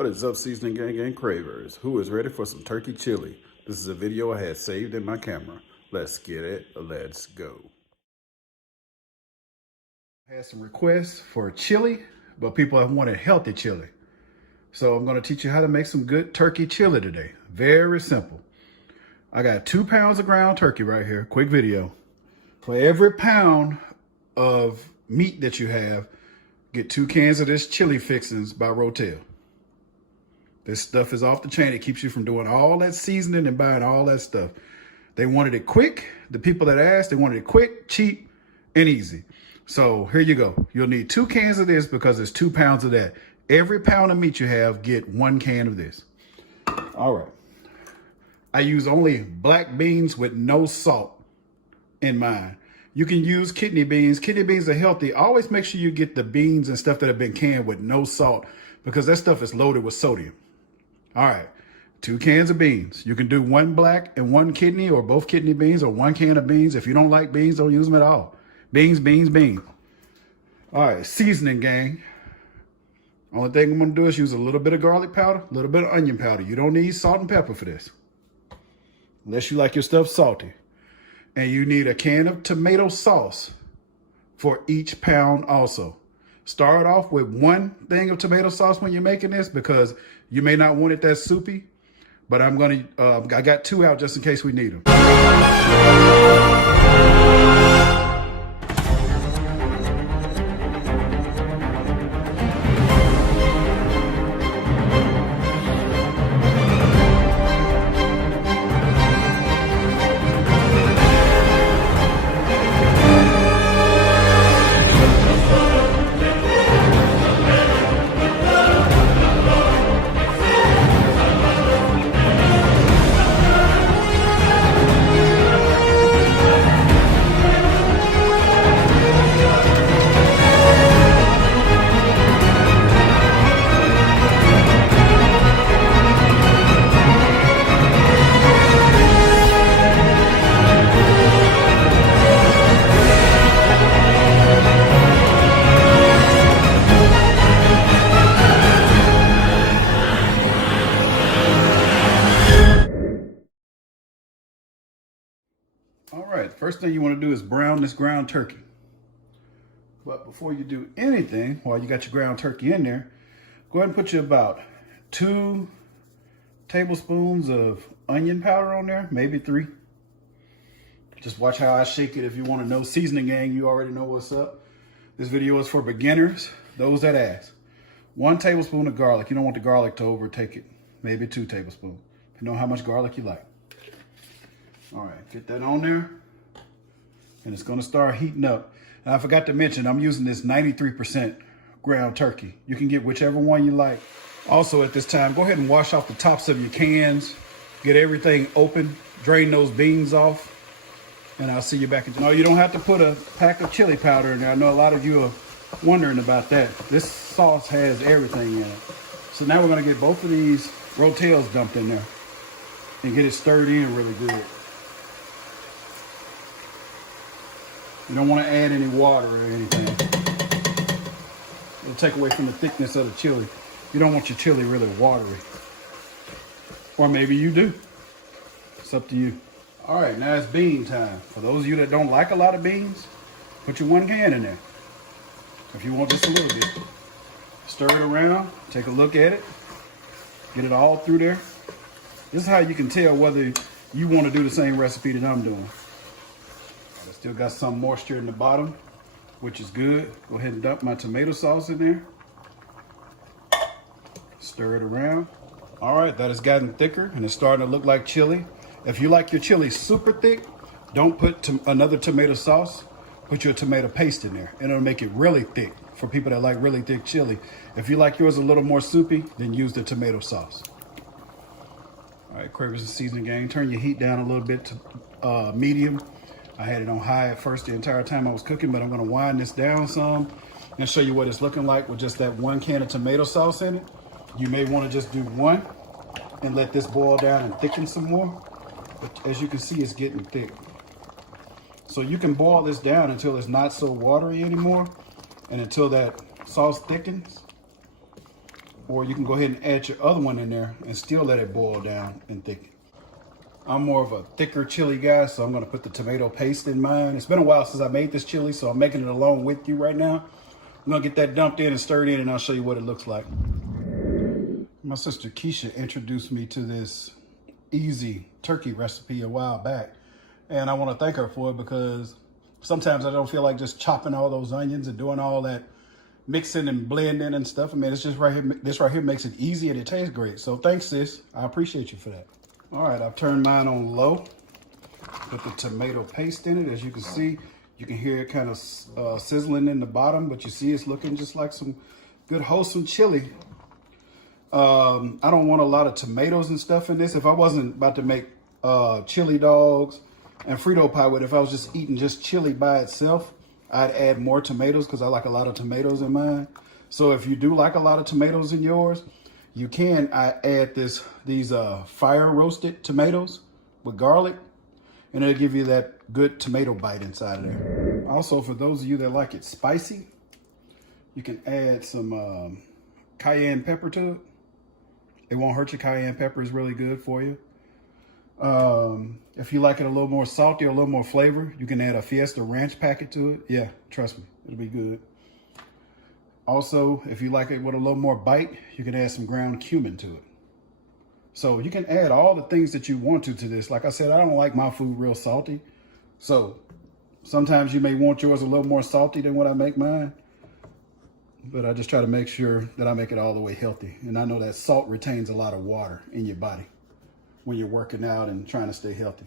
What is up, seasoning gang and cravers? Who is ready for some turkey chili? This is a video I had saved in my camera. Let's get it. Let's go. I had some requests for chili, but people have wanted healthy chili. So I'm going to teach you how to make some good turkey chili today. Very simple. I got 2 pounds of ground turkey right here. Quick video. For every pound of meat that you have, get 2 cans of this chili fixings by Rotel. This stuff is off the chain. It keeps you from doing all that seasoning and buying all that stuff. They wanted it quick. The people that asked, they wanted it quick, cheap, and easy. So here you go. You'll need 2 cans of this because it's 2 pounds of that. Every pound of meat you have, get 1 can of this. All right. I use only black beans with no salt in mine. You can use kidney beans. Kidney beans are healthy. Always make sure you get the beans and stuff that have been canned with no salt because that stuff is loaded with sodium. All right, 2 cans of beans. You can do 1 black and 1 kidney or both kidney beans or 1 can of beans. If you don't like beans, don't use them at all. Beans, beans, beans. All right, seasoning gang. Only thing I'm gonna do is use a little bit of garlic powder, a little bit of onion powder. You don't need salt and pepper for this, unless you like your stuff salty. And you need a can of tomato sauce for each pound also. Start off with 1 thing of tomato sauce when you're making this because you may not want it that soupy, but I got 2 out just in case we need them. All right, first thing you want to do is brown this ground turkey. But before you do anything, while you got your ground turkey in there, go ahead and put you about 2 tablespoons of onion powder on there, maybe 3. Just watch how I shake it if you want to know. Seasoning gang, you already know what's up. This video is for beginners, those that ask. 1 tablespoon of garlic. You don't want the garlic to overtake it. Maybe 2 tablespoons. Depending on how much garlic you like. All right, get that on there. And it's gonna start heating up. And I forgot to mention, I'm using this 93% ground turkey. You can get whichever one you like. Also at this time, go ahead and wash off the tops of your cans. Get everything open, drain those beans off. And I'll see you back in. No, you don't have to put a pack of chili powder in there. I know a lot of you are wondering about that. This sauce has everything in it. So now we're gonna get both of these Rotels dumped in there and get it stirred in really good. You don't want to add any water or anything. It'll take away from the thickness of the chili. You don't want your chili really watery. Or maybe you do. It's up to you. All right, now it's bean time. For those of you that don't like a lot of beans, put your 1 can in there. If you want just a little bit. Stir it around, take a look at it, get it all through there. This is how you can tell whether you want to do the same recipe that I'm doing. I still got some moisture in the bottom, which is good. Go ahead and dump my tomato sauce in there. Stir it around. All right, that has gotten thicker and it's starting to look like chili. If you like your chili super thick, don't put another tomato sauce. Put your tomato paste in there and it'll make it really thick for people that like really thick chili. If you like yours a little more soupy, then use the tomato sauce. All right, Cravers and Seasoning gang, turn your heat down a little bit to medium. I had it on high at first the entire time I was cooking, but I'm gonna wind this down some and show you what it's looking like with just that 1 can of tomato sauce in it. You may wanna just do 1 and let this boil down and thicken some more. But as you can see, it's getting thick. So you can boil this down until it's not so watery anymore and until that sauce thickens. or you can go ahead and add your other one in there and still let it boil down and thicken. I'm more of a thicker chili guy, so I'm gonna put the tomato paste in mine. It's been a while since I made this chili, so I'm making it along with you right now. I'm gonna get that dumped in and stirred in, and I'll show you what it looks like. My sister Keisha introduced me to this easy turkey recipe a while back, and I wanna thank her for it because sometimes I don't feel like just chopping all those onions and doing all that mixing and blending and stuff. I mean, it's just right here. This right here makes it easy and it tastes great. So thanks, sis. I appreciate you for that. All right, I've turned mine on low. Put the tomato paste in it. As you can see, you can hear it kind of sizzling in the bottom, but you see it's looking just like some good wholesome chili. I don't want a lot of tomatoes and stuff in this. If I wasn't about to make chili dogs and Frito pie with it, if I was just eating just chili by itself, I'd add more tomatoes because I like a lot of tomatoes in mine. So if you do like a lot of tomatoes in yours, you can add these fire roasted tomatoes with garlic, and it'll give you that good tomato bite inside of there. Also, for those of you that like it spicy, you can add some cayenne pepper to it. It won't hurt your. Cayenne pepper is really good for you. If you like it a little more salty or a little more flavor, you can add a Fiesta Ranch packet to it. Yeah, trust me, it'll be good. Also, if you like it with a little more bite, you can add some ground cumin to it. So you can add all the things that you want to this. Like I said, I don't like my food real salty. So sometimes you may want yours a little more salty than what I make mine. But I just try to make sure that I make it all the way healthy. And I know that salt retains a lot of water in your body when you're working out and trying to stay healthy.